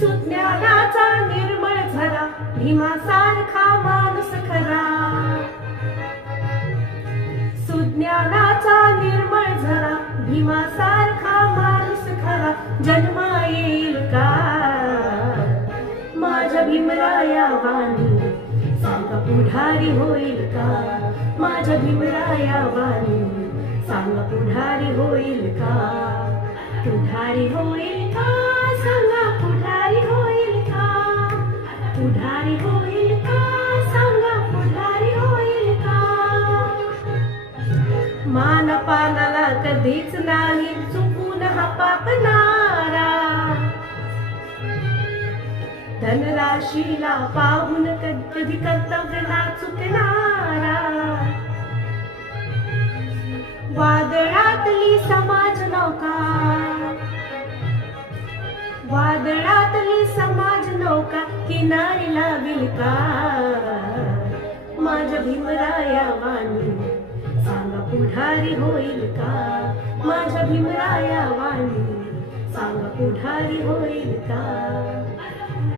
सुज्ञानाचा निर्मळ झरा भीमासारखा माणूस खरा. सुज्ञानाचा निर्मळ झरा भीमासारखा माणूस खरा. जन्मा येईल का माझ्या भीमराया वाणी, सांगा पुढारी होईल का माझ्या भीमराया वाणी, सांगा पुढारी होईल का. पुढारी होईल का सांगा पुढारी होईल का. पुढारी होईल का सांगा पुढारी होईल का. मानपानाला कधीच नाही चुकून हा पापणारा. धनराशीला पाहून कधी कर्तव्य ना चुकणारा. वादळातली समाज नौका, वादळातली समाज नौका किनारी लावेल का माझ्या भीमराया वाणी, सांगा पुढारी होईल का माझ्या भीमराया वाणी, सांगा पुढारी होईल का.